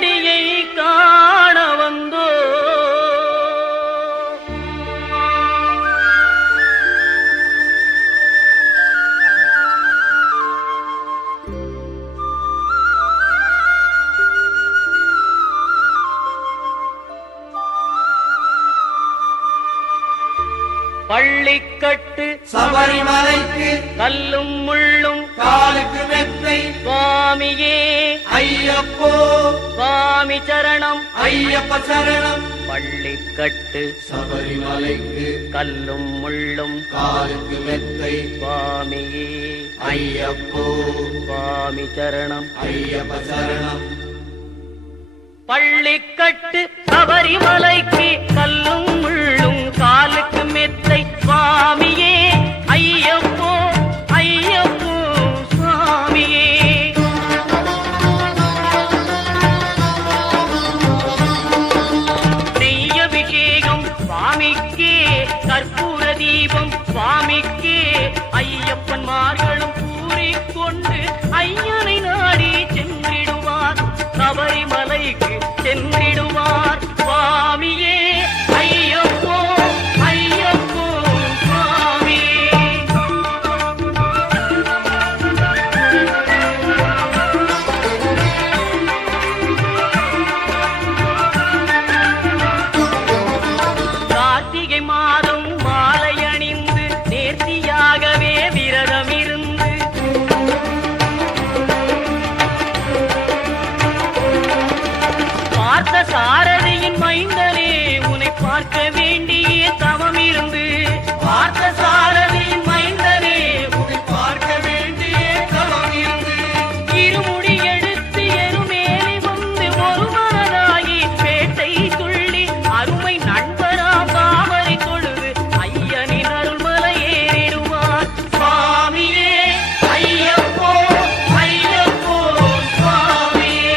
திருவடியை காண வந்தோ பள்ளிக்கட்டு சபரிமலைக்கு கல்லும் முள்ளும் காலுக்கு மெத்தை சுவாமியே ஐயப்போ சுவாமி சரணம் ஐயப்ப சரணம். பள்ளிக்கட்டு சபரிமலைக்கு கல்லும் முள்ளும் காலுக்கு மெத்தை சுவாமியே ஐயப்போ சுவாமி சரணம் ஐயப்ப சரணம். பள்ளிக்கட்டு சபரிமலைக்கு கல்லும் முள்ளும் காலுக்கு மெத்தை சுவாமியே ஐயப்போ ஐயப்போ சுவாமியே. நெய்யபிஷேகம் சுவாமிக்கே கற்பூர தீபம் சுவாமிக்கே ஐயப்பன்மார்களும் கூறிக்கொண்டு ஐயனை நாடி சென்றிடுவார் சபரிமலைக்கு சென்றிடுவார் சுவாமியே ஐயப்போ ஐயப்போ சுவாமியே. கார்த்திகை மாதம் மாலை அணிந்து நேர்த்தியாகவே விரதம் இருந்து பார்த்த சாரதியின் மைந்தனே உன்னை பார்க்க வேண்டிய தவம் இருந்து பார்த்த சாரதியின் மைந்தனே உன்னை பார்க்க வேண்டிய தவம் இருந்து இருமுடி எடுத்து எருமேலி வந்து ஒரு மனதாகி பேட்டை துள்ளி அருமை நண்பராம் பாவரை தொழுது ஐயனின் அருள்மலை ஏறிடுவார் சுவாமியே ஐயப்போ ஐயப்போ சுவாமியே.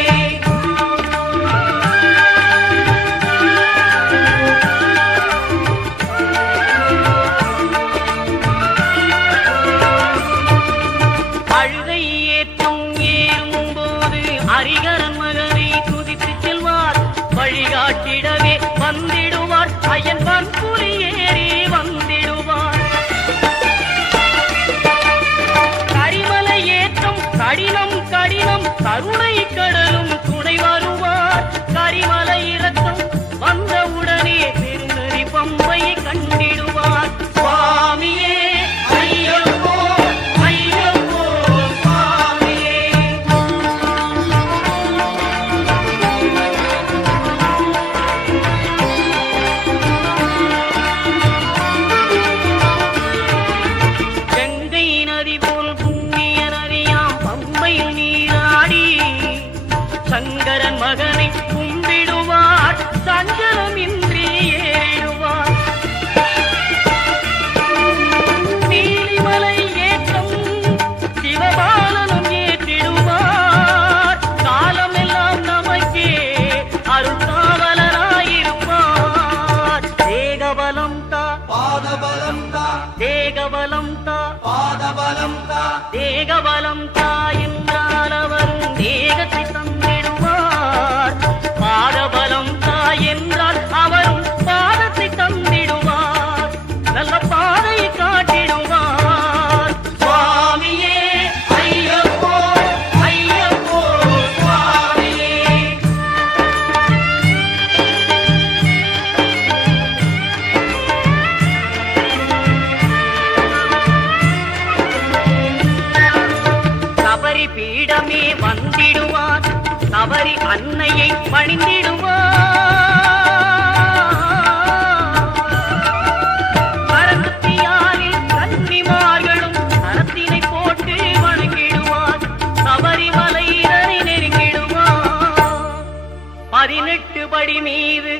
அழுகை ஏற்றும் ஏறும் போது ஹரிகரன் மகனை துதித்து செல்வார் வழிகாட்டிடவே வந்திடுவார் ஐயன் பன்புலி ஏறி வந்திடுவார். கரிமலை ஏற்றம் கடினம் கடினம் கருணை கடலும் துணை வருவார் கரிமலை இறக்கம் வந்தவுடனே பெருநெறி பம்பையை கண்டிடுவார் சுவாமியே ஐயப்போ ஐயப்போ சுவாமியே. கங்கை நதி போல் புண்ணிய நதியாம் பம்பையில் நீராடி சங்கரன் மகனை கும்பிடுவார் சஞ்சலமின்றி ஏறிடுவார். நீலிமலை ஏற்றம் சிவபாலனும் ஏற்றிடுவார் காலமெல்லாம் நமக்கே அருள்காவலராயிருப்பார். தேகபலம் தா பாதபலம் தா தேகபலம் தா பாதபலம் தா தேகபலம் தா என்றால் அவரும் தேகத்தை தந்திடுவார். பாதபலம் தா என்றால் அவரும் பாதத்தை தந்திடுவார். நல்ல பாதையை காட்டிடுவார் சுவாமியே ஐயப்போ ஐயப்போ சுவாமியே. சபரி பீடமே வந்திடுவார் சபரி அன்னையை பணிந்திடுவார். பரமத்தியாரில் கன்னிமார்களும் கரத்தினை போட்டு வணங்கிடுவார் சபரிமலையினரை நெருங்கிடுவார். 18 படி மீது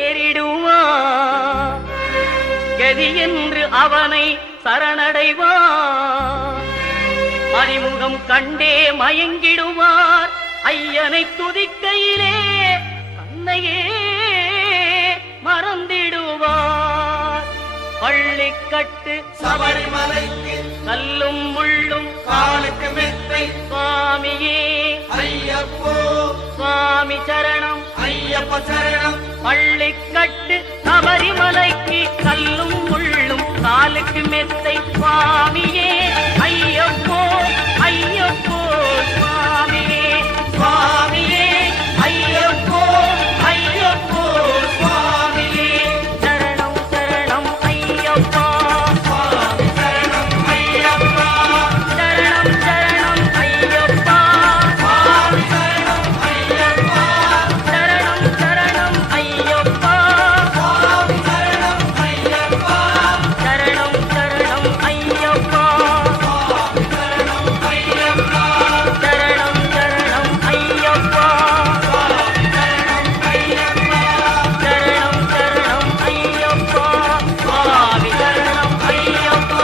ஏறிடுவார் கதி என்று அவனை சரணடைவார். அறிமுகம் கண்டே மயங்கிடுவார் ஐயனை துதிக்கையிலே தன்னையே மறந்திடுவார். பள்ளிக்கட்டு சபரிமலைக்கு கல்லும் முள்ளும் காலுக்கு மெத்தை மெத்தை சுவாமியே ஐயப்போ சுவாமி சரணம் ஐயப்ப சரணம் பள்ளிக்கட்டு சபரிமலைக்கு கல்லும் முள்ளும் காலுக்கு மெத்தை சுவாமியே ஐயப்போ ஐயப்போ சுவாமியே சுவாமியே ஐயப்போ ஐயப்போ சுவாமியே சரணம் சரணம் ஐயப்பா சுவாமி சரணம் ஐயப்பா சரணம் சரணம் ஐயப்பா சுவாமி சரணம் ஐயப்பா சரணம் சரணம் ஐயப்பா சுவாமி சரணம் ஐயப்பா சரணம் சரணம் ஐயப்பா சுவாமி சரணம் ஐயப்பா சரணம் சரணம் ஐயப்பா சுவாமி சரணம் ஐயப்பா சரணம் சரணம் ஐயப்பா சுவாமி சரணம் ஐயப்பா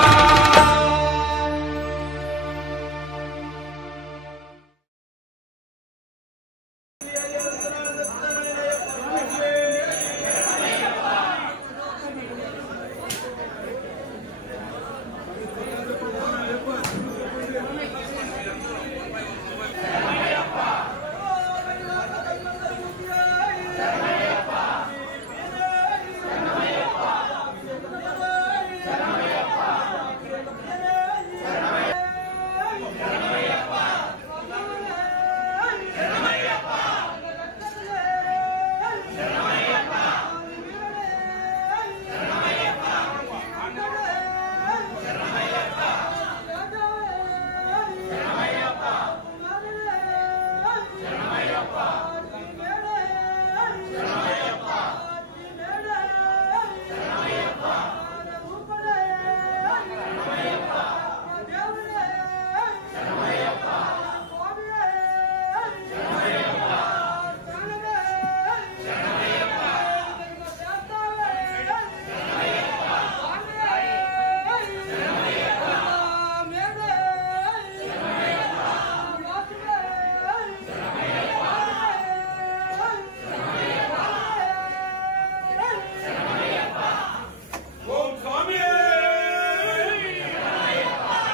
ఓం స్వామి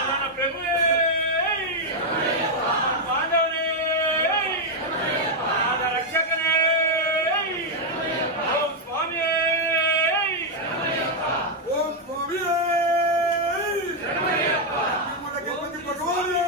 మన ప్రభువే మాధవనే నాద రక్షకనే ఓం స్వామి ఓం స్వామి మన గణపతి భగవానే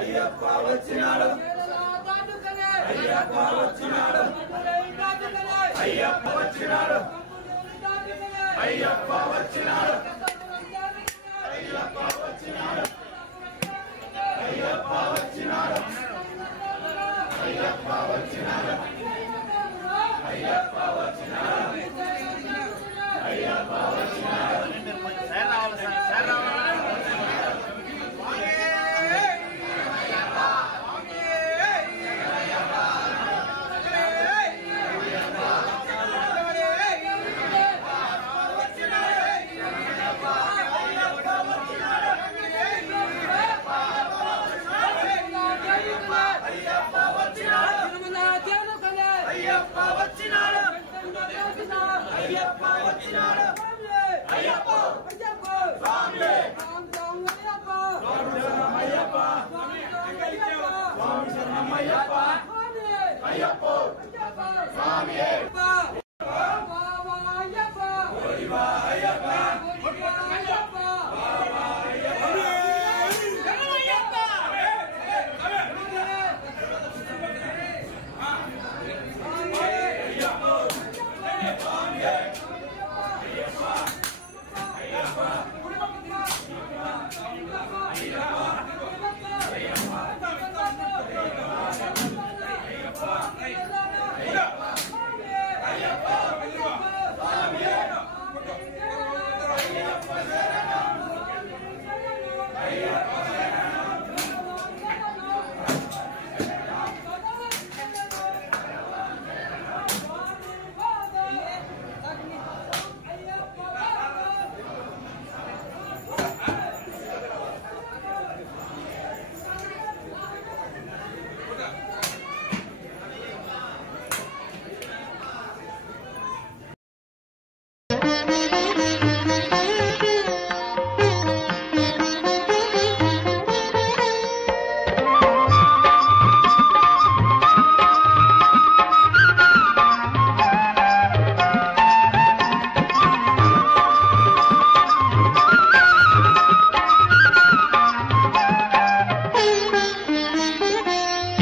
Ayyappa vachinaadu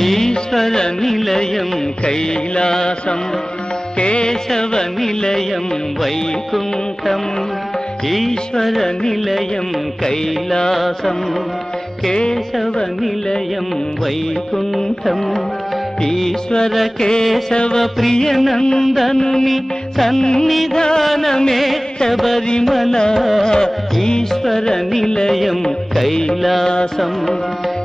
ఈశ్వర నిలయం కైలాసం కేశవ నిలయం వైకుంఠం ఈశ్వర నిలయం కైలాసం కేశవ నిలయం వైకుంఠం ఈశ్వర కేశవ ప్రియనందనుని సన్నిధానమే శబరిమల ఈశ్వర నిలయం కైలాసం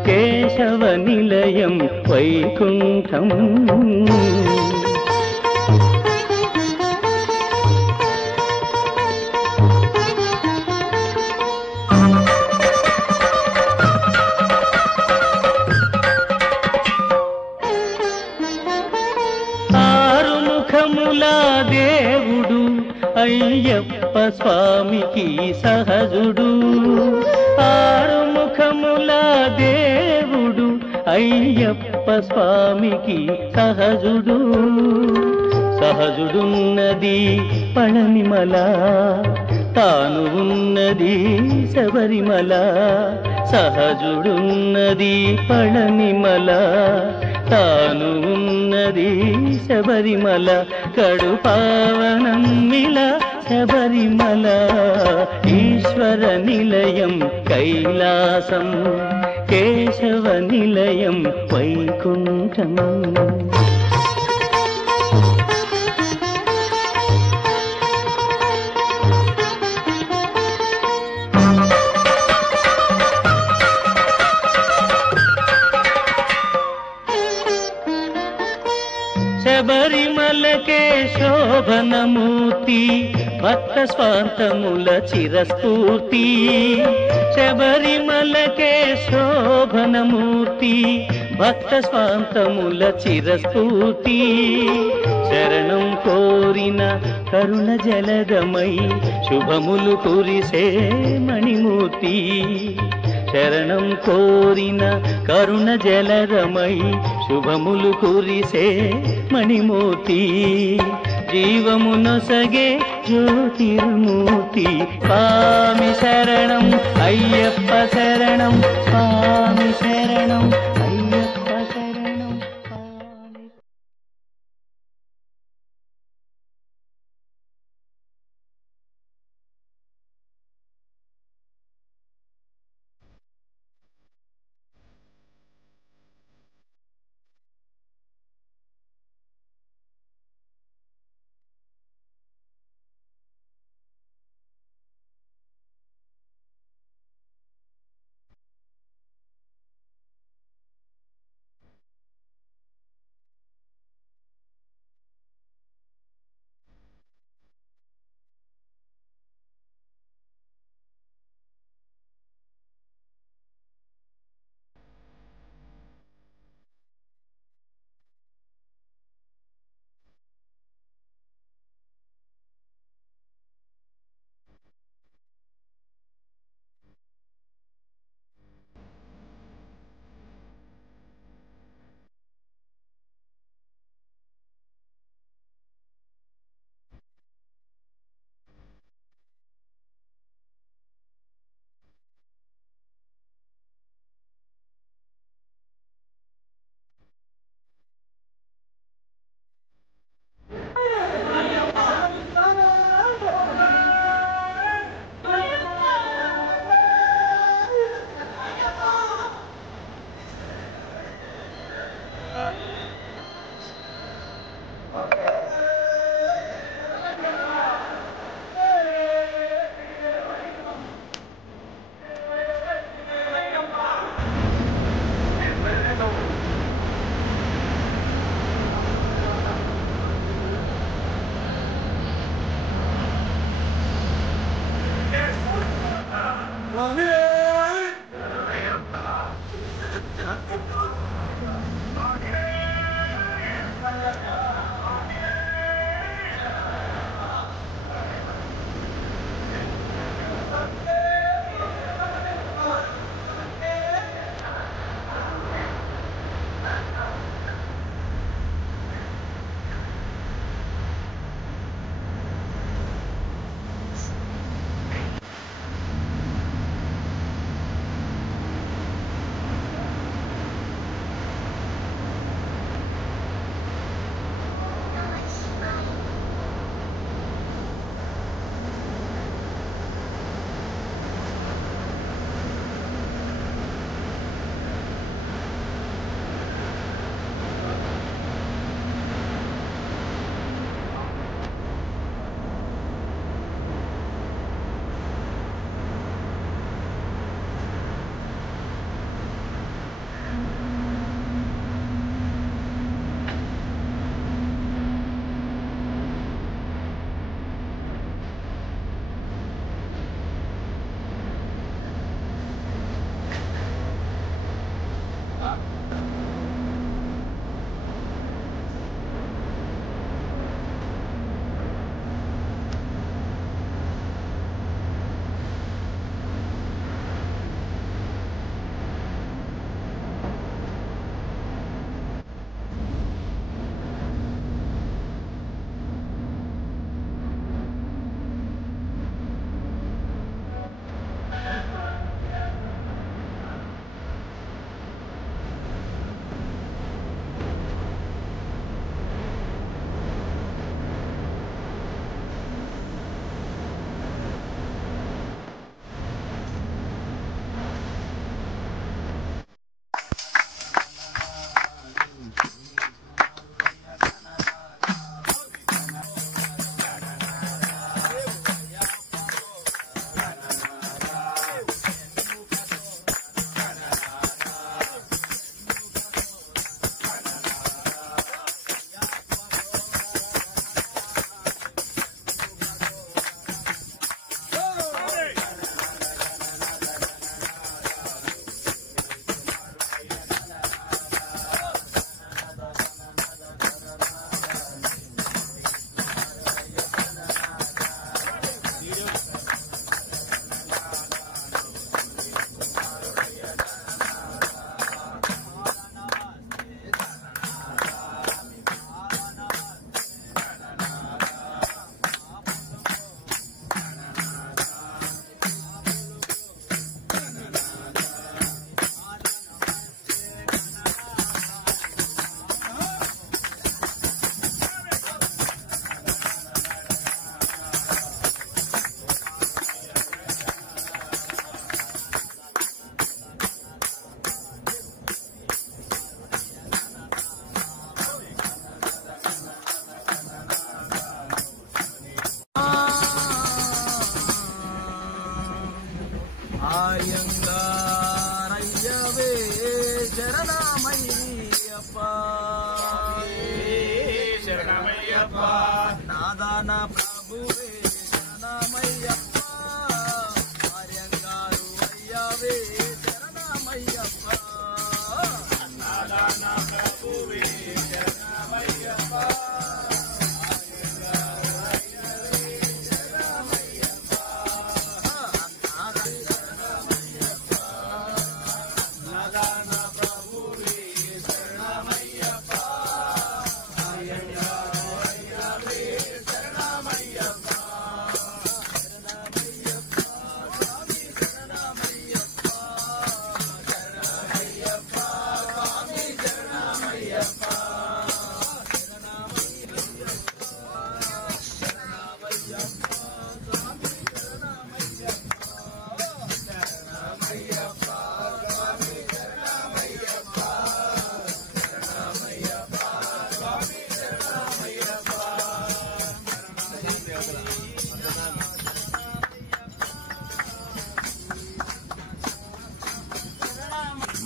కేశవ నిలయం వైకుంఠం ఆరుముఖములా దేవుడు అయ్యప్ప స్వామికి సహజుడు ఆరుముఖములా దేవుడు అయ్యప్ప స్వామికి సహజుడు సహజుడున్నది పళనిమల తాను ఉన్నది శబరిమల సహజుడున్నది పళనిమల తాను ఉన్నది శబరిమల కడు పావనమిల శబరిమల ఈశ్వర నిలయం కైలాసం కేశవ నిలయం వైకుంఠం శబరిమలకే శోభనమూర్తి భక్త స్వాంతముల చిరస్ఫూర్తి శబరిమలకే శోభనమూర్తి భక్త స్వాంతముల చిరస్ఫూర్తి శరణం కోరిన కరుణ జలదమై శుభములు కురిసే మణిమూర్తి శరణం కోరిన కరుణ జలరమై శుభములు కురిసే మణిమూర్తి జీవమునొసగే జ్యోతిర్మూర్తి స్వామి శరణం అయ్యప్ప శరణం స్వామి శరణం అయ్యప్ప శరణం స్వామి అన్నదాన ప్రభువే శరణమయ్యప్ప ఆర్యంగారు అయ్యవే శరణమయ్యప్ప అన్నదాన ప్రభువే శరణమయ్యప్ప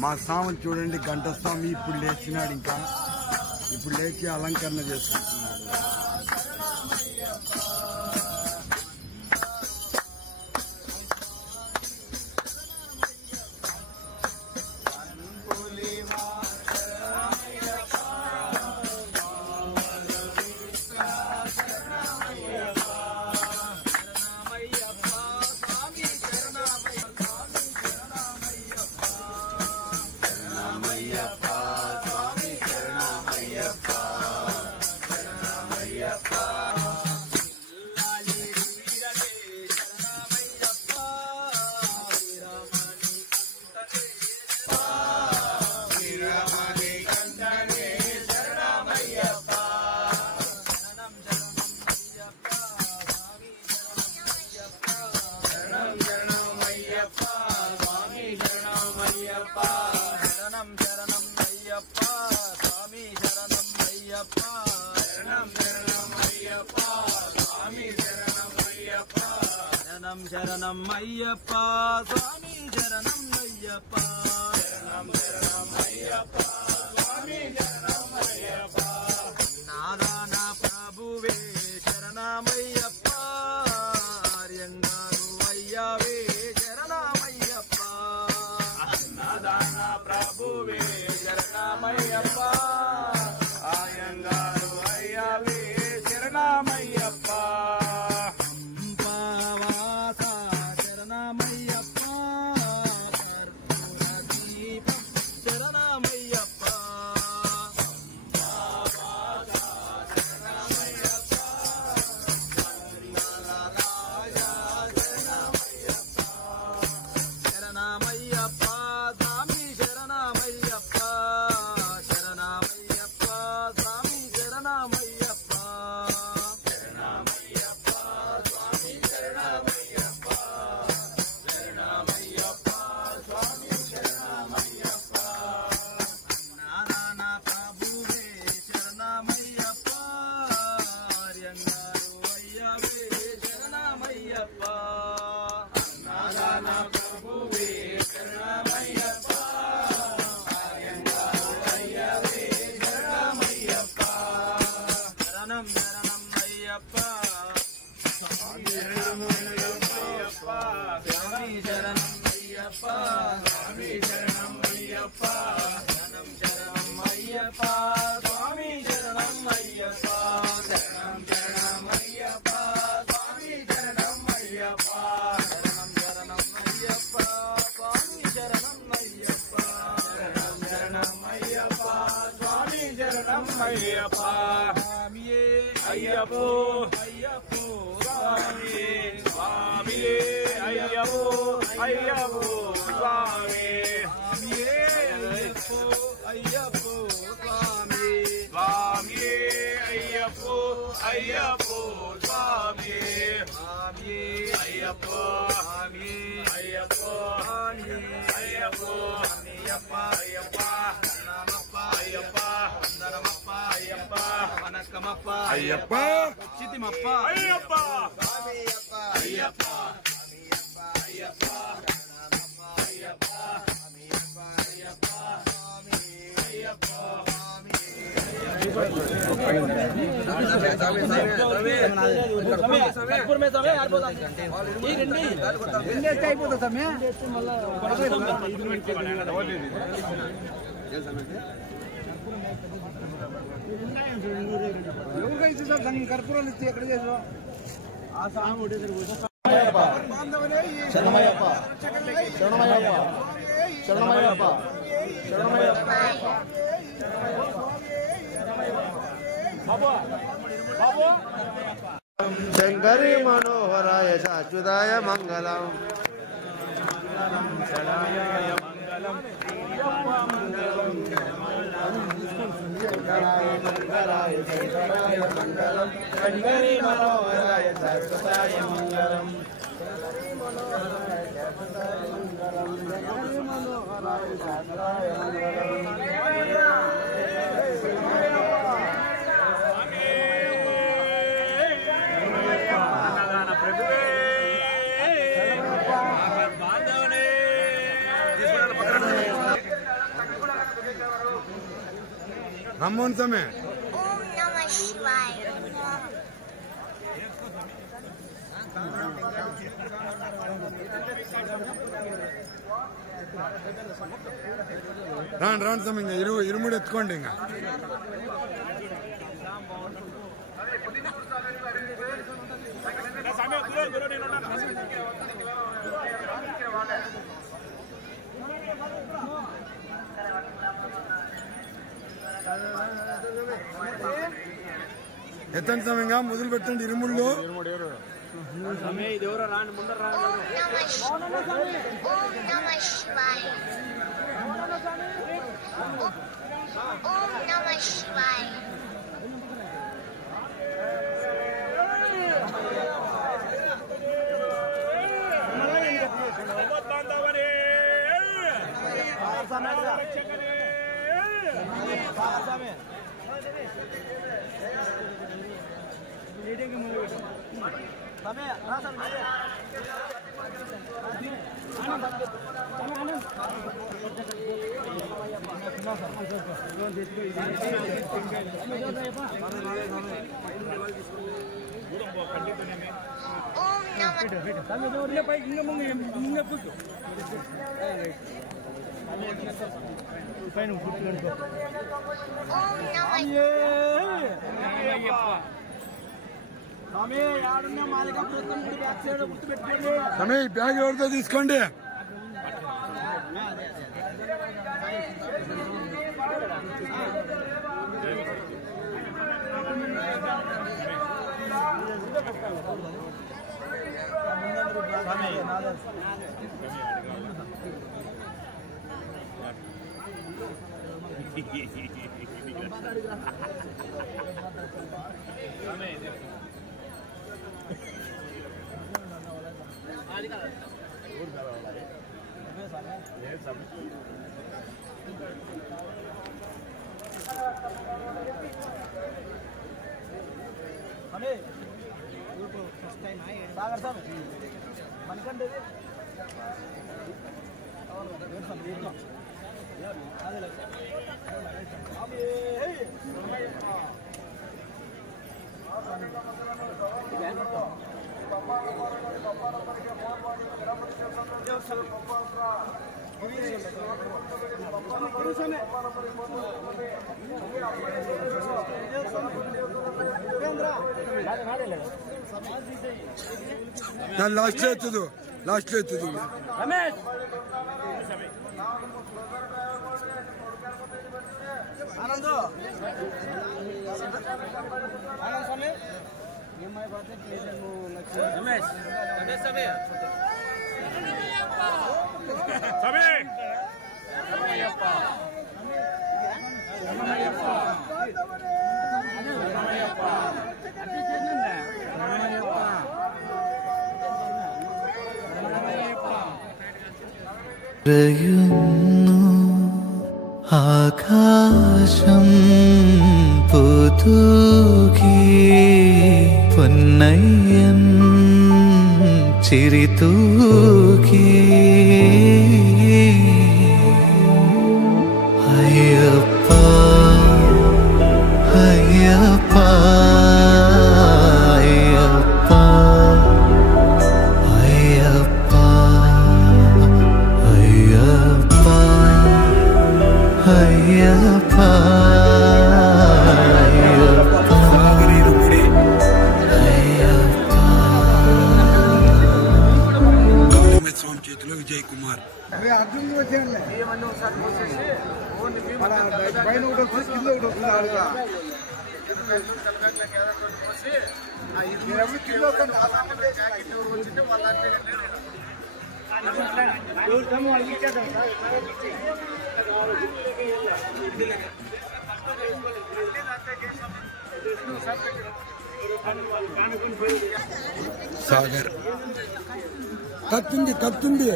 మా స్వామిని చూడండి, గంట స్వామి ఇప్పుడు లేచినాడు. ఇంకా ఇప్పుడు లేచి అలంకరణ చేసుకుంటున్నాడు. శరణం శరణం అయ్యప్ప స్వామి శరణం అయ్యప్ప శరణం శరణం అయ్యప్ప స్వామి శరణం అయ్యప్ప శరణం శరణం అయ్యప్ప స్వామి శరణం అయ్యప్ప శరణం శరణం అయ్యప్ప స్వామి శరణం అయ్యప్ప నాదాన ప్రభువే శరణమయ్యప్ప ఆర్యంగారు అయ్యవే శరణమయ్యప్ప అన్నదాన ప్రభువే శరణమయ్యప్ప ఆయంగారు అయ్యవే శరణమయ్యప్ప పంపవాస శరణమయ్యప్ప కర్పూర దీపం శరణమయ్యప్ప శరణమయ్యప్ప స్వామి శరణమయ్యప్ప శరణమయ్యప్ప స్వామి శరణమయ్యప్ప శరణమయ్యప్ప స్వామి శరణమయ్యప్ప శరణమయ్యప్ప స్వామి శరణమయ్యప్ప నారాయణ ప్రభువే శరణమయ్యప్ప ఆర్యంగారు అయ్యవే శరణమయ్యప్ప నారాయణ ప్రభువే శరణమయ్యప్ప ఆర్యంగారు అయ్యవే శరణమయ్యప్ప శరణం శరణం అయ్యప్ప స్వామి శరణం అయ్యప్ప స్వామి శరణం అయ్యప్ప స్వామి శరణం అయ్యప్ప శరణం శరణం అయ్యప్ప స్వామి శరణం అయ్యప్ప శరణం శరణం అయ్యప్ప స్వామి శరణం అయ్యప్ప శరణం శరణం అయ్యప్ప స్వామి శరణం అయ్యప్ప శరణం శరణం అయ్యప్ప స్వామి శరణం అయ్యప్ప స్వామియే అయ్యప్పో అయ్యప్పో స్వామియే స్వామియే అయ్యప్పో అయ్యప్పో స్వామి స్వామియే అయ్యప్పో అయ్యప్పో స్వామి స్వామియే అయ్యప్పో అయ్యప్పో స్వామియే స్వామియే అయ్యప్పో స్వామియే అయ్యప్పో అయ్యప్పో అయ్యప్ప అయ్యప్ప శరణమప్ప అయ్యప్ప వందనమప్ప అయ్యప్ప వనక్కమప్ప అయ్యప్ప ఉచితిమప్ప అయ్యప్ప అయ్యప్ప అయ్యప్ప కర్పూరాలు ఇచ్చి ఎక్కడ చేసావు ఆ సాగు శంకరి మనోహరాయ శాశ్వతాయ మంగళం శంకరి మనోహరాయ శాశ్వతాయ మంగళం రమ్మోన్ సమే ఓం నమః శివాయ రాండి రాండి సమే ఇంకా ఇరుముడు ఎత్తుకోండి ఇంకా ఎత్తండి సమయంగా మొదలు పెట్టండి ఇరుముళ్ళు ఓం నమః శివాయ ఓం నమః శివాయ ఓం సమయ బ్యాగ్ ఎవరితో తీసుకోండి లాస్ట్ ఎత్తదు లాస్ట్ ఎత్తదు ఆకాశం పుతూకి పొన్నయ్యం చిరితూకి అయ్యప్ప సాగర్ కత్తుంది కత్తుంది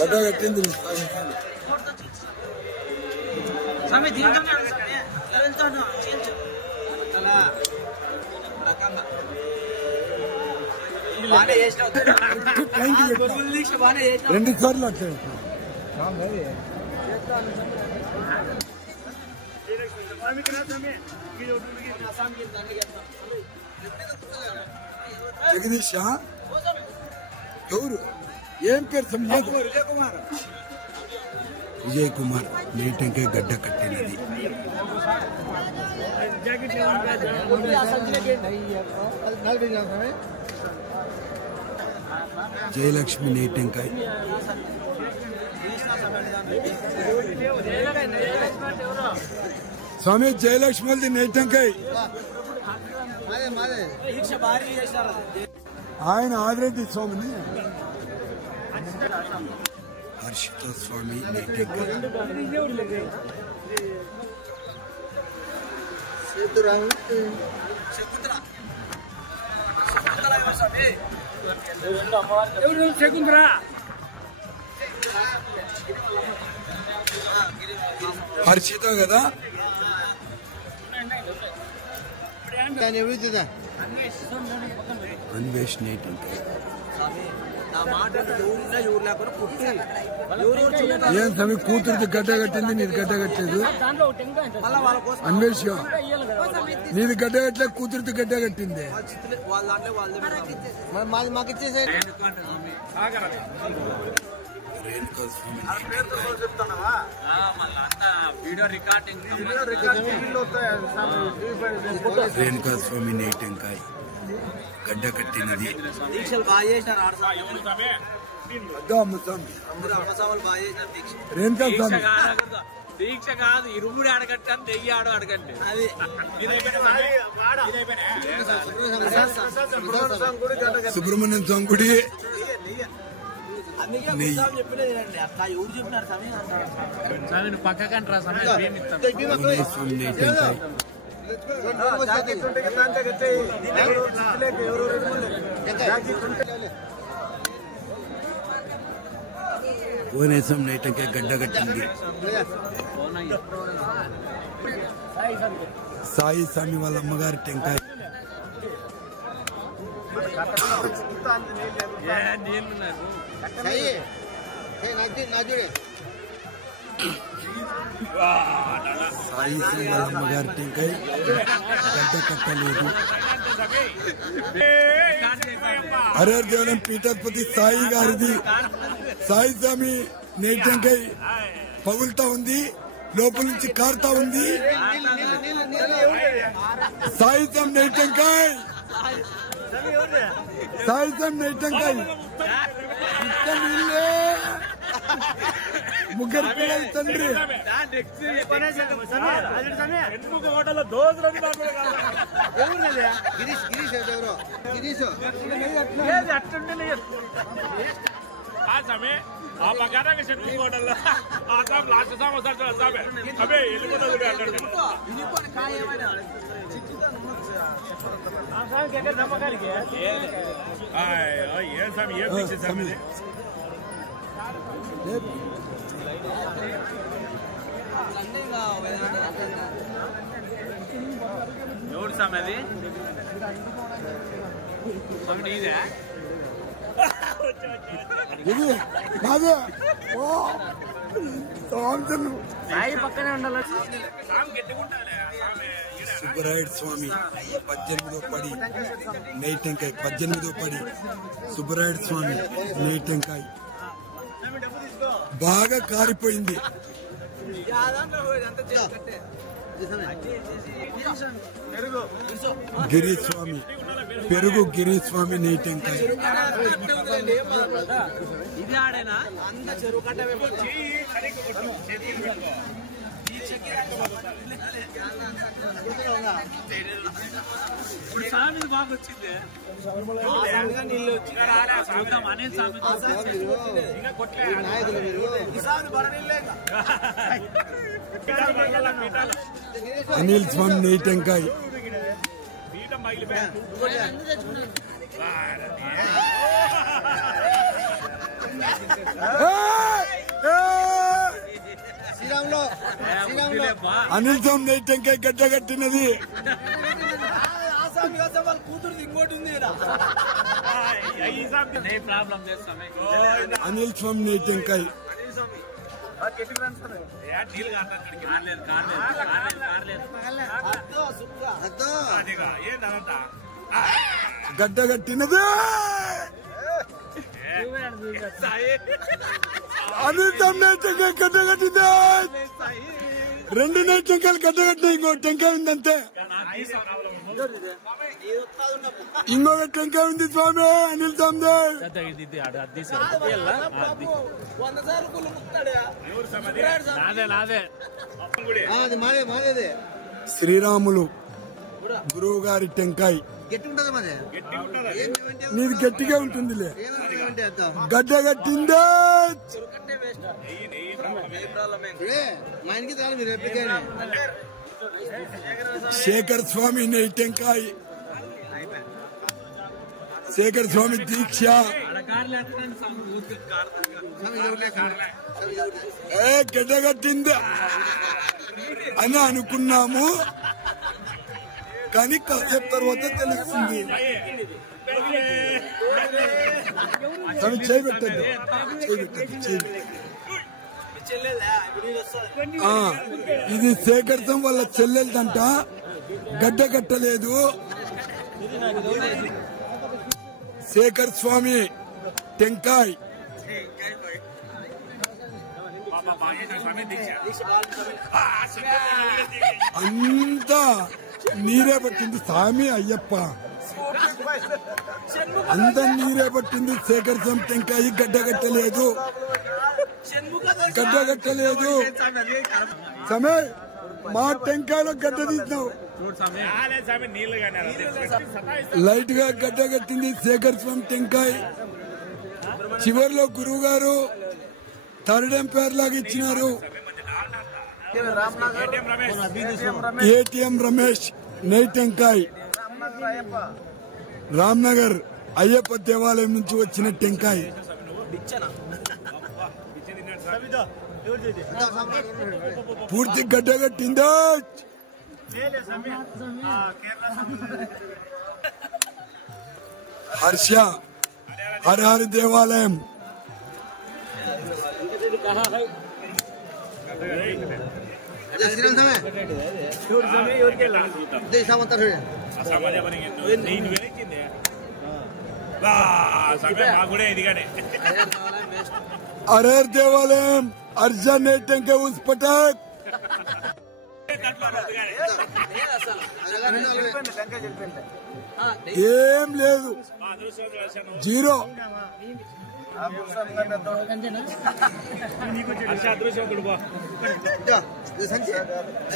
గడ్డ కట్టింది రెండు సార్లు వచ్చాయి జగదీష్ ఎవరు ఏం పేరు విజయ్ కుమార్ నీటంకే గడ్డ కట్టినది జయలక్ష్మి నీటంకాయ స్వామి జయలక్ష్మి వాళ్ళది నీటంకాయ ఆయన ఆదిరెడ్డి స్వామిని హర్షిత స్వామి నీటంకాయ హర్షిత కదా అన్వేష్ నీటంకాయ ఏం స్వామి కూతురుది గడ్డ కట్టింది నీది గడ్డ కట్టలేదు అన్వేష్ నీది గడ్డ కట్టలే కూతురుది గడ్డ కట్టింది మాకు ఇచ్చేసే రేణుకా స్వామి నీటంకాయ గడ్డ కట్టినది దీక్షలు బాగా చేసినారు రేణుకా స్వామి దీక్ష కాదు ఇరుముడు అడగట్టాను నెయ్యి ఆడు అడగండి అది సుబ్రహ్మణ్యం స్వామి గుడి పక్కకంటే రా స్వామి నీటంకాయ భువనేశ్వరం నీటంకాయ గడ్డ కట్టింది సాయి స్వామి వాళ్ళ అమ్మగారి టెంకాయ సాయి స్వామి వాళ్ళ అమ్మగారి టెంకాయ గడ్డ కట్టలేదు హరహర దేవరం పీఠాధిపతి సాయి గారిది సాయి స్వామి నీటంకాయ పగులుతా ఉంది లోపల నుంచి కారుతా ఉంది సాయి స్వామి నీటంకాయ సాయి స్వామి నీటంకాయ ముగ్గురు పిల్లలు తండ్రి ఆ పక్కన చెట్టు హోటల్లో ఆ సాబ్ లాస్ట్ సాబ్ వస్తాడు సాబే అబే వెళ్ళిపోతుంది అంటాడు ఏం సామి ఏం పిచ్చి సామి ఎవరు సామి అది స్వామి ఇదే ఇది కాదు ఓ సాంసన్ సాయి పక్కనే ఉండాలి సామి గట్టిగుంటాలే సుబ్బరాయుడు స్వామి 18వ పడి నెయ్యి టెంకాయ 18వ పడి సుబ్బరాయుడు స్వామి నెయ్యి టెంకాయ బాగా కారిపోయింది. గిరిస్వామి పెరుగు గిరిస్వామి నెయ్యి టెంకాయ ఇది ఆడేనా ఇప్పుడు సామి బాగా వచ్చింది అనిల్ స్వామి నెయ్యి టెంకాయ అనిల్ స్వామి నెయ్యి టెంకాయ గడ్డ కట్టినది. అనిల్ స్వామి నెయ్యి టెంకాయ గడ్డ కట్టినది. అనిల్ స్వామి నెయ్యి టెంకాయ గడ్డ కట్టింది. 2 నెయ్యి టెంకాయలు గడ్డ కట్టినాయి. ఇంకో టెంకాయ ఉందంతే. ఇంకొక టెంకాయ ఉంది స్వామి అనిల్ స్వామి. శ్రీరాములు గురువు గారి టెంకాయ నీది గట్టిగా ఉంటుందిలే. గడ్డ కట్టిందే. శేఖర్ స్వామి నెయ్యి టెంకాయ శేఖర్ స్వామి దీక్ష గడ్డ కట్టింది అని అనుకున్నాము, కానీ కాసేపు తర్వాత తెలుస్తుంది. చేయబెట్టద్దు ఇది శేఖర్తం వాళ్ళ చెల్లెలదంట. గడ్డ కట్టలేదు. శేఖర్ స్వామి టెంకాయ్ అంతా నీరే పట్టింది. స్వామి అయ్యప్ప అంతా నీరే పట్టింది. శేఖర్ స్వామి టెంకాయ గడ్డ కట్టలేదు. గడ్డ కట్టలేదు. సమయ మా టెంకాయలో గడ్డ తీసినావు. లైట్ గా గడ్డ కట్టింది శేఖర్ స్వామి టెంకాయ. చివరిలో గురువు గారు థర్డ్ ఎంపైర్ లాగా ఇచ్చినారు. ఏటీఎం రమేష్ నెయ్యి టెంకాయ రామ్నగర్ అయ్యప్ప దేవాలయం నుంచి వచ్చిన టెంకాయ. పూర్తి గడ్డ కట్టిందో. హర్ష హరిహరి దేవాలయం हरिहर देवालయం अर्जन నెయ్యి టెంకాయ ఉస్ పటాక్ ఏం లేదు. 0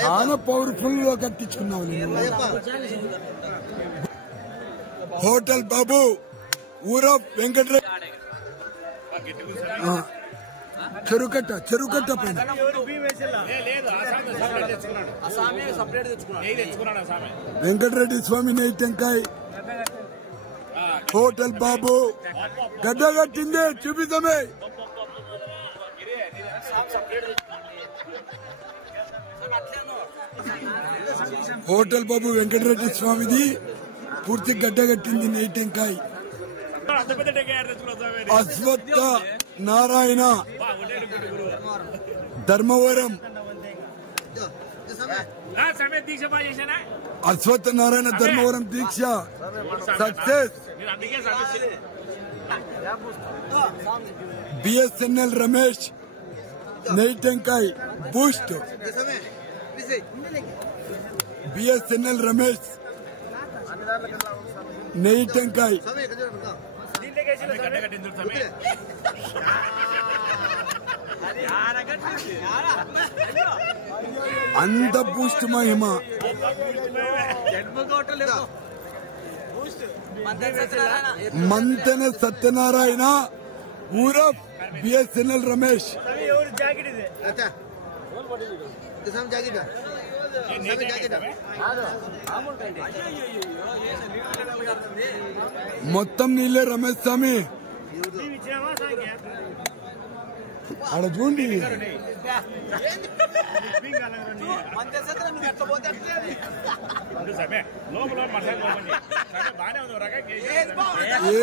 చాలా పవర్ఫుల్ గా కట్టించుకున్నావు. హోటల్ బాబు ఊరఫ్ వెంకటరెడ్డి చెరుకట్ట పైన వెంకటరెడ్డి స్వామి నెయ్యి టెంకాయ. హోటల్ బాబు గడ్డ కట్టిందే చూపిద్దామే. హోటల్ బాబు వెంకటరెడ్డి స్వామిది పూర్తి గడ్డ కట్టింది నెయ్యి టెంకాయ. అశ్వత్థ నారాయణ ధర్మవరం నా సమయ దీక్ష బాగా చేశానా అశ్వత్థ నారాయణ ధర్మవరం దీక్ష సక్సెస్. నేను అందుకే సమస్య బిఎస్ఎన్ఎల్ రమేష్ నెయ్యి టెంకాయ్ బూస్ట్. బిఎస్ఎన్ఎల్ రమేష్ నెయ్యి టెంకాయ్. గడ్డ కట్టింది సమయ అంత బూస్ట్ మహిమ. మంతెన సత్యనారాయణ ఊరఫ్ బిఎస్ఎన్ఎల్ రమేష్. మొత్తం నీళ్ళే రమేష్ స్వామి. ఆడ చూడండి లోపల బాగానే ఉంది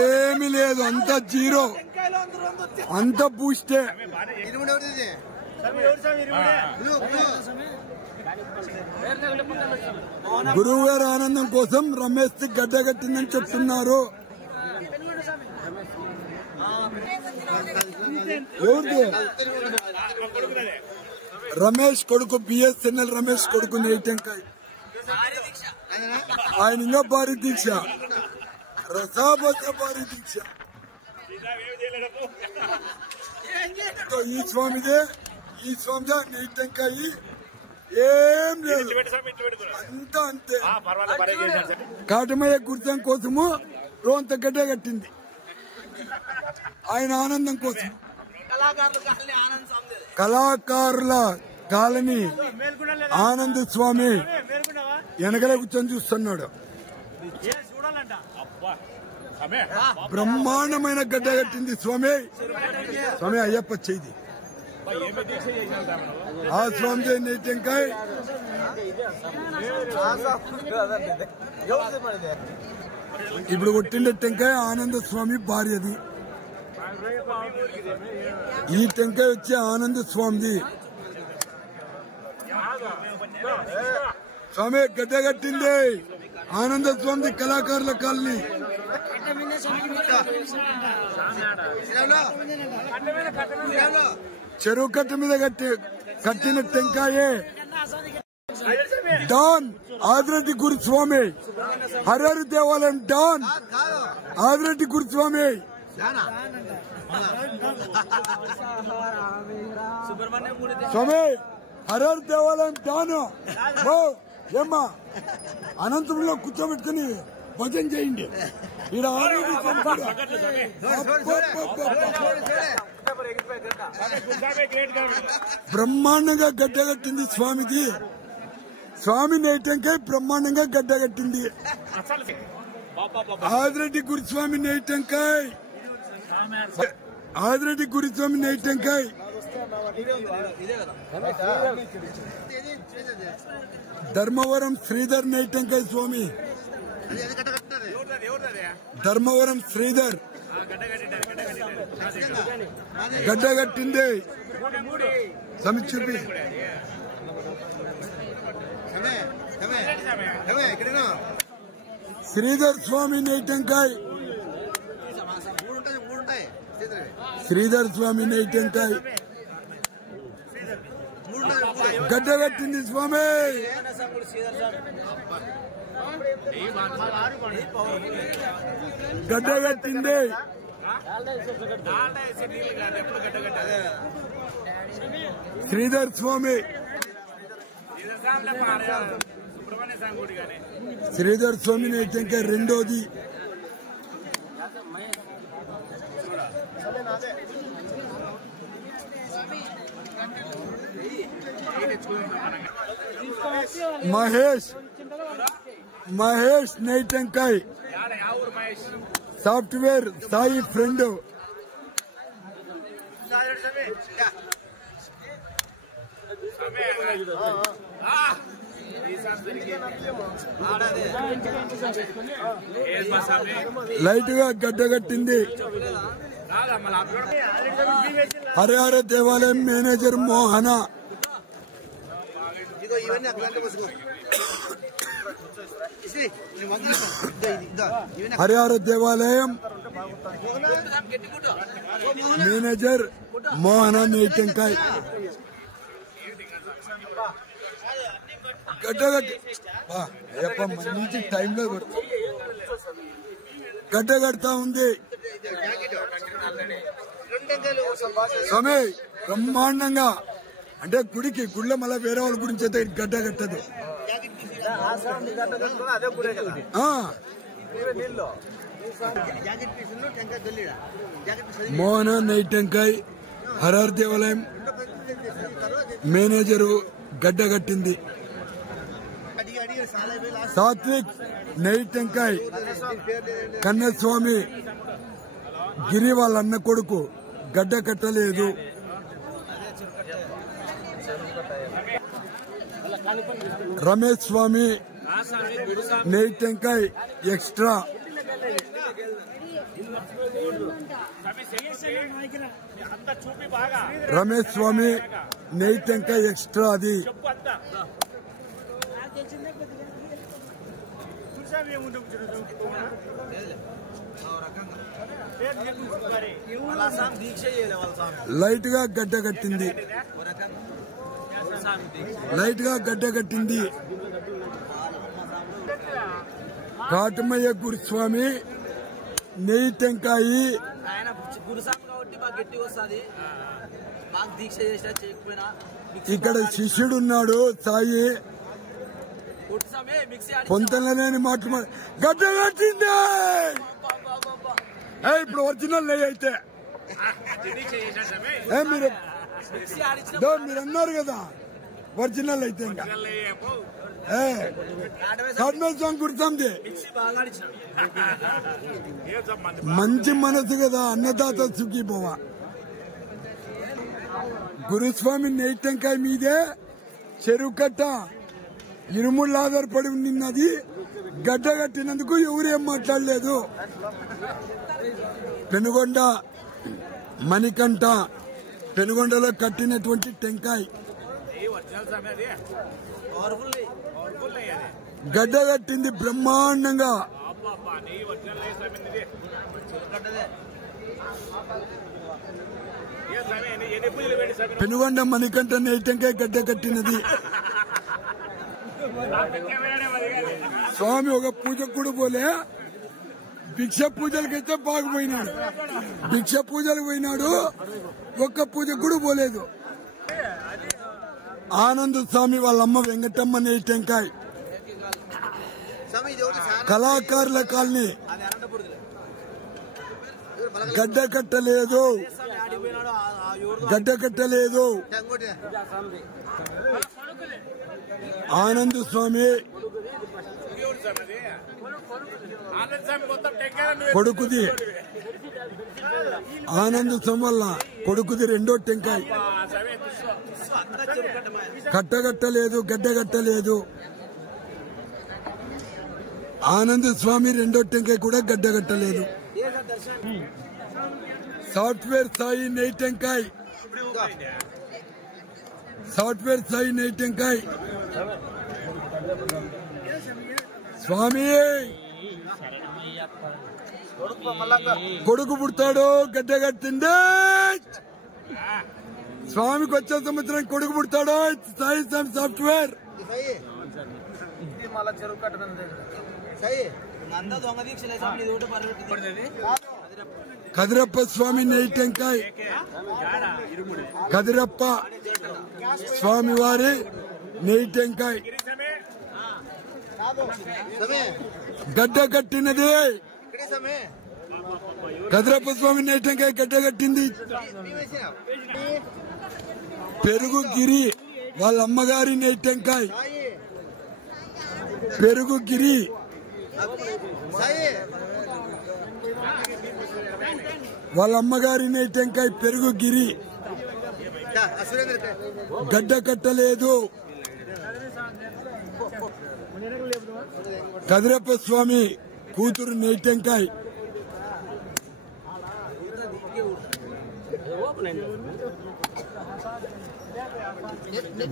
ఏమి లేదు, అంత జీరో, అంత బూస్టే. గురువు గారి ఆనందం కోసం రమేష్ గడ్డ కట్టిందని చెప్తున్నారు. ఎవరిది? రమేష్ కొడుకు బిఎస్ఎన్ఎల్ రమేష్ కొడుకు నెయ్యి టెంకాయ్. ఆయన ఇంకా భారీ దీక్ష, రసాబస భారీ దీక్ష. ఈ స్వామిదే, ఈ స్వామిదే నెయ్యి టెంకాయి. ఏం లేదు, అంతా అంతే. కాటమయ్య గుర్తం కోసము రోంత గడ్డ కట్టింది ఆయన ఆనందం కోసం. కళాకారుల కాలనీ ఆనంద స్వామి వెనకలే కూర్చొని చూస్తున్నాడు. బ్రహ్మాండమైన గడ్డ కట్టింది స్వామి. స్వామి అయ్యప్ప చేయి ఆ స్వామి నెయ్యి టెంకాయ్. ఇప్పుడు కొట్టిండే టెంకాయ ఆనంద స్వామి భార్యది. ఈ టెంకాయ వచ్చి ఆనంద స్వామిది. స్వామి గడ్డ కట్టింది ఆనంద స్వామిది కళాకారుల కాలనీ. చెరువు కట్ట మీద కట్టిన టెంకాయే డాన్ ఆదిరెడ్డి గురుస్వామి. హరిహరి దేవాలయం డాన్ ఆదిరెడ్డి గురుస్వామి. స్వామి హరిహరి దేవాలయం డాన్. ఏమ్మా అనంతపురంలో కూర్చోబెట్టుకుని భజన చేయండి. ఈడ ఆదిరెడ్డి బ్రహ్మాండంగా గడ్డ కట్టింది స్వామిది. స్వామి నెయ్యి టెంకాయ బ్రహ్మాండంగా గడ్డ కట్టింది. ఆదిరెడ్డి గురుస్వామి నెయ్యి టెంకాయ్. ఆదిరెడ్డి గురుస్వామి నెయ్యి టెంకాయ్. ధర్మవరం శ్రీధర్ నెయ్యి టెంకాయ్ స్వామి. ధర్మవరం శ్రీధర్ గడ్డ కట్టింది. స్వామి చూపి. శ్రీధర్ స్వామి నెయ్యి టెంకాయ్. శ్రీధర్ స్వామి నెయ్యి టెంకాయ్ గడ్డ కట్టింది స్వామి. గడ్డ కట్టింది. శ్రీధర్ స్వామి. శ్రీధర్ స్వామి నెయ్యి టెంకాయ రెండోది. మహేష్ నెయ్యి టెంకాయ్. Software Sai friend. లైట్ గా గడ్డ కట్టింది. హరిహర దేవాలయం మేనేజర్ మోహన. ఇవన్నీ అక్కడ పోసుకో హరిహర దేవాలయం మేనేజర్ మోహన నెయ్యి టెంకాయ మంచి టైంలో గడ్డ కడతా ఉంది స్వామి బ్రహ్మాండంగా. అంటే గుళ్ళ మళ్ళీ వేరే వాళ్ళ గురించి అయితే గడ్డ కట్టదు. మోహన నెయ్యి టెంకాయ హరిహర దేవాలయం మేనేజరు గడ్డ కట్టింది. సాత్విక్ నెయ్యి టెంకాయ కన్నస్వామి గిరి వాళ్ళ అన్న కొడుకు గడ్డ కట్టలేదు. రమేష్ స్వామి నెయ్యి టెంకాయ ఎక్స్ట్రా. రమేష్ స్వామి నెయ్యి టెంకాయ ఎక్స్ట్రా అది. లైట్ గా గడ్డ కట్టింది. కాటమయ్య గురుస్వామి నెయ్యి టెంకాయ. ఇక్కడ శిష్యుడున్నాడు సాయి పొంతలేని మాటలు గడ్డ కట్టింది. ఇప్పుడు ఒరిజినల్ నెయ్యి అయితే మీరు అన్నారు కదా ఒరిజినల్ అయితే ఇంకా గుర్తుంది. మంచి మనసు కదా అన్నదాత సుఖీభవ. గురుస్వామి నెయ్యి టెంకాయ మీదే చెరువు కట్ట ఇరుముళ్ళు ఆధారపడి ఉన్నది. గడ్డ కట్టినందుకు ఎవరేం మాట్లాడలేదు. పెనుగొండ మణికంఠ పెనుగొండలో కట్టినటువంటి టెంకాయ గడ్డ కట్టింది బ్రహ్మాండంగా. పెనుగొండ మణికంఠ నెయ్యి టెంకాయ గడ్డ కట్టినది. స్వామి ఒక పూజకు కూడా పోలే. భిక్ష పూజలకైతే బాగుపోయినాడు. భిక్ష పూజలకు పోయినాడు, ఒక్క పూజకు కూడా పోలేదు. ఆనంద్ స్వామి వాళ్ళమ్మ వెంకటమ్మ నెయ్యి టెంకాయ కళాకారుల కాలనీ గడ్డ కట్టలేదు. ఆనంద్ స్వామి కొడుకుది. ఆనంద్ స్వామి వల్ల కొడుకుది రెండో టెంకాయ కట్టగట్టలేదు, గడ్డ కట్టలేదు. ఆనంద్ స్వామి రెండో టెంకాయ కూడా గడ్డ కట్టలేదు. సాఫ్ట్వేర్ సాయి నెయ్యి టెంకాయ స్వామి కొడుకు పుడతాడు గడ్డ కట్టింది. స్వామికి వచ్చే సంవత్సరం కొడుకు పుడతాడు. సాయి సాఫ్ట్వేర్ కదిరప్ప స్వామి నెయ్యి టెంకాయ కదిరప్ప స్వామి వారి నెయ్యి టెంకాయ గడ్డ కట్టినది. కదిరప్ప స్వామి నెయ్యి టెంకాయ గడ్డ కట్టింది. పెరుగు గిరి వాళ్ళ అమ్మగారి నెయ్యి టెంకాయ పెరుగు గిరి వాళ్ళ అమ్మగారి నెయ్యి టెంకాయ పెరుగు గిరి గడ్డ కట్టలేదు. కదిరప్ప స్వామి కూతురు నెయ్యి టెంకాయ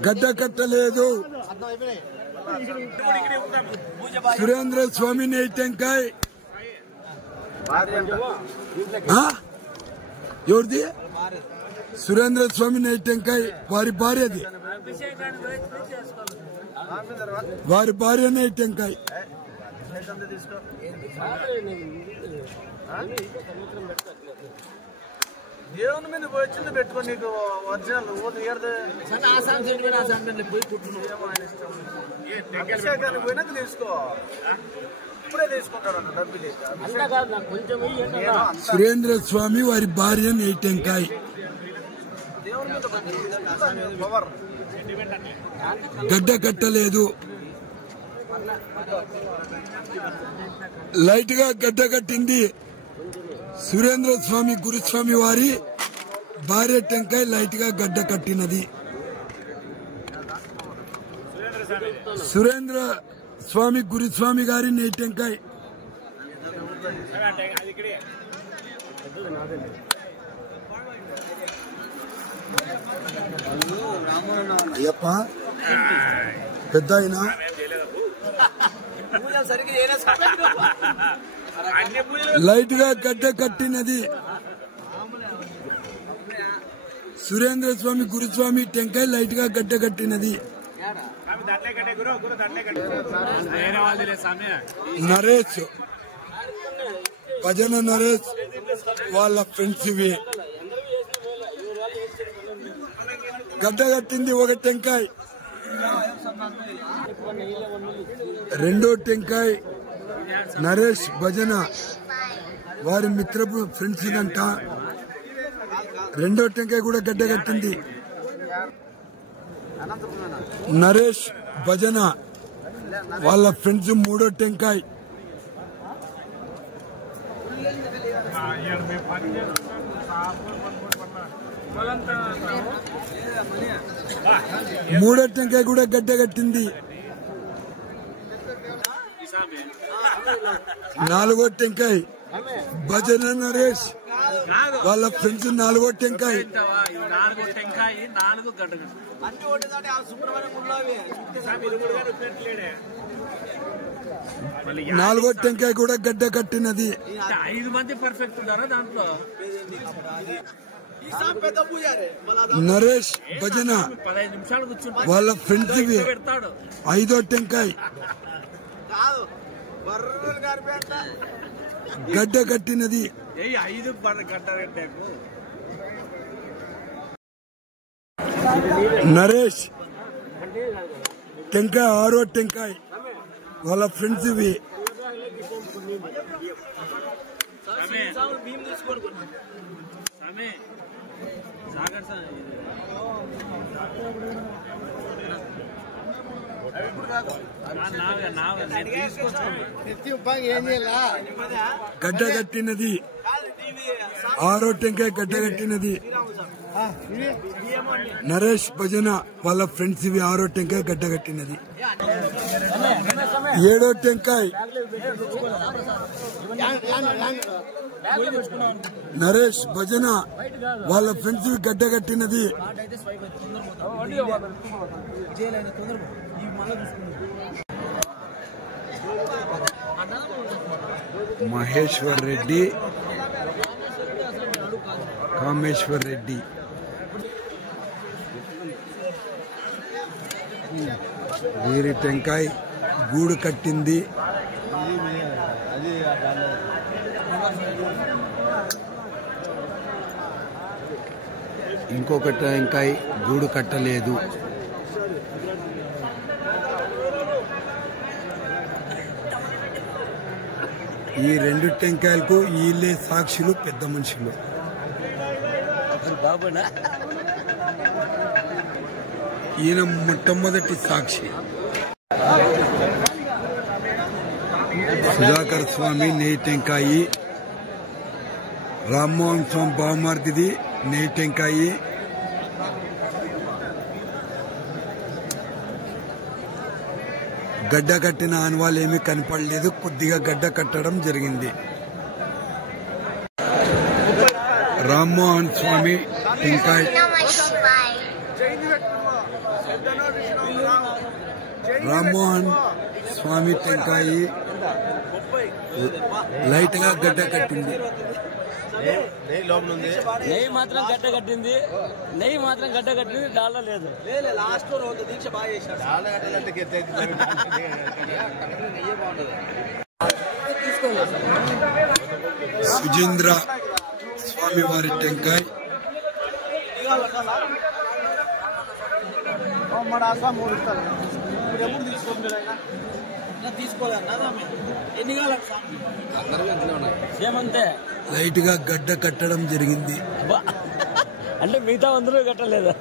గడ్డ కట్టలేదు. సురేంద్ర స్వామి నెయ్యి టెంకాయ ఎవరిది? సురేంద్ర స్వామి నెయ్యి టెంకాయ వారి భార్యది. వారి భార్య నెయ్యి టెంకాయ. దేవుని మీద వచ్చింది పెట్టుకో, నీకు ఒరిజినల్ అభిషేకానికి పోయినాక తీసుకో. ఇప్పుడే తీసుకుంటాడు డబ్బులు. సురేంద్ర స్వామి వారి భార్య నెయ్యి టెంకాయ. దేవుని మీద పవర్. గడ్డ కట్టలేదు. లైట్ గా గడ్డ కట్టింది. సురేంద్ర స్వామి గురుస్వామి వారి భార్య టెంకాయ లైట్ గా గడ్డ కట్టినది. సురేంద్ర స్వామి గురుస్వామి గారి నెయ్యి టెంకాయ. అయ్యప్ప పెద్ద అయినా లైట్ గా గడ్డ కట్టినది. సురేంద్ర స్వామి గురుస్వామి టెంకాయ లైట్ గా గడ్డ కట్టినది. నరేష్ భజన నరేష్ వాళ్ళ ఫ్రెండ్స్ ఇవి. గడ్డ కట్టింది ఒక టెంకాయ. రెండో టెంకాయ నరేష్ భజన వారి మిత్రపు ఫ్రెండ్స్ అంట. రెండో టెంకాయ కూడా గడ్డ కట్టింది. నరేష్ భజన వాళ్ళ ఫ్రెండ్స్ మూడో టెంకాయ. మూడో టెంకాయ కూడా గడ్డ కట్టింది. నాలుగో టెంకాయ భజన నరేష్ వాళ్ళ ఫ్రెండ్స్ నాలుగో టెంకాయ. నాలుగో టెంకాయ కూడా గడ్డ కట్టినది. 5 మంది పర్ఫెక్ట్ ఉన్నారా దాంట్లో? నరేష్ భజన 15 నిమిషాలు కూర్చుంటారు వాళ్ళ ఫ్రెండ్స్ ఇవి. ఐదో టెంకాయ గడ్డ కట్టినది. 5 గడ్డ కట్టాకు. నరేష్ టెంకాయ ఆరో టెంకాయ వాళ్ళ ఫ్రెండ్స్ ఇవి. గడ్డ కట్టినది. ఆరో టెంకాయ గడ్డ కట్టినది. నరేష్ భజన వాళ్ళ ఫ్రెండ్స్ ఇవి. ఆరో టెంకాయ గడ్డ కట్టినది. ఏడో టెంకాయ నరేష్ భజన వాళ్ళ ఫ్రెండ్స్ ఇవి గడ్డ కట్టినది. మహేశ్వర్ రెడ్డి, కామేశ్వర్ రెడ్డి వీరి టెంకాయ గూడు కట్టింది. ఇంకొక టెంకాయ గూడు కట్టలేదు. ఈ రెండు టెంకాయలకు వీళ్ళే సాక్షులు, పెద్ద మనుషులు. ఈయన మొట్టమొదటి సాక్షి. సుధాకర్ స్వామి నెయ్యి టెంకాయి, రామ్మోహన్ స్వామి బావమార్తిది నెయ్యి టెంకాయి, గడ్డ కట్టిన ఆనవాళ్ళు ఏమీ కనపడలేదు. కొద్దిగా గడ్డ కట్టడం జరిగింది. రామ్మోహన్ స్వామి టెంకాయ, Namah Shivaya. రామ్మోహన్ స్వామి టెంకాయ లైట్ గా గడ్డ కట్టింది. నెయ్యి మాత్రం గడ్డ కట్టింది, డాల్లో లేదు. లాస్ట్ లో దీక్ష బాగా చేశాడు. సుజేంద్ర స్వామి వారి టెంకాయ మన అసలు 3 ఇస్తారు. ఇప్పుడు ఎప్పుడు తీసుకోలేదు. ఎన్ని ఏమంతే లైట్ గా గడ్డ కట్టడం జరిగింది. అంటే మిగతా అందరూ కట్టలేదు.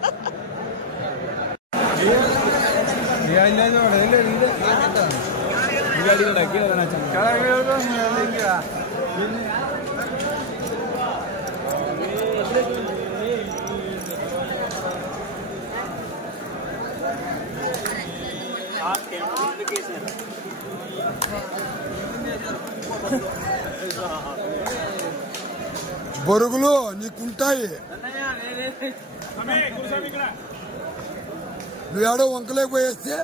బొరుగులు నీకుంటాయి, నువ్వు ఏడో వంకలేక పోయేస్తే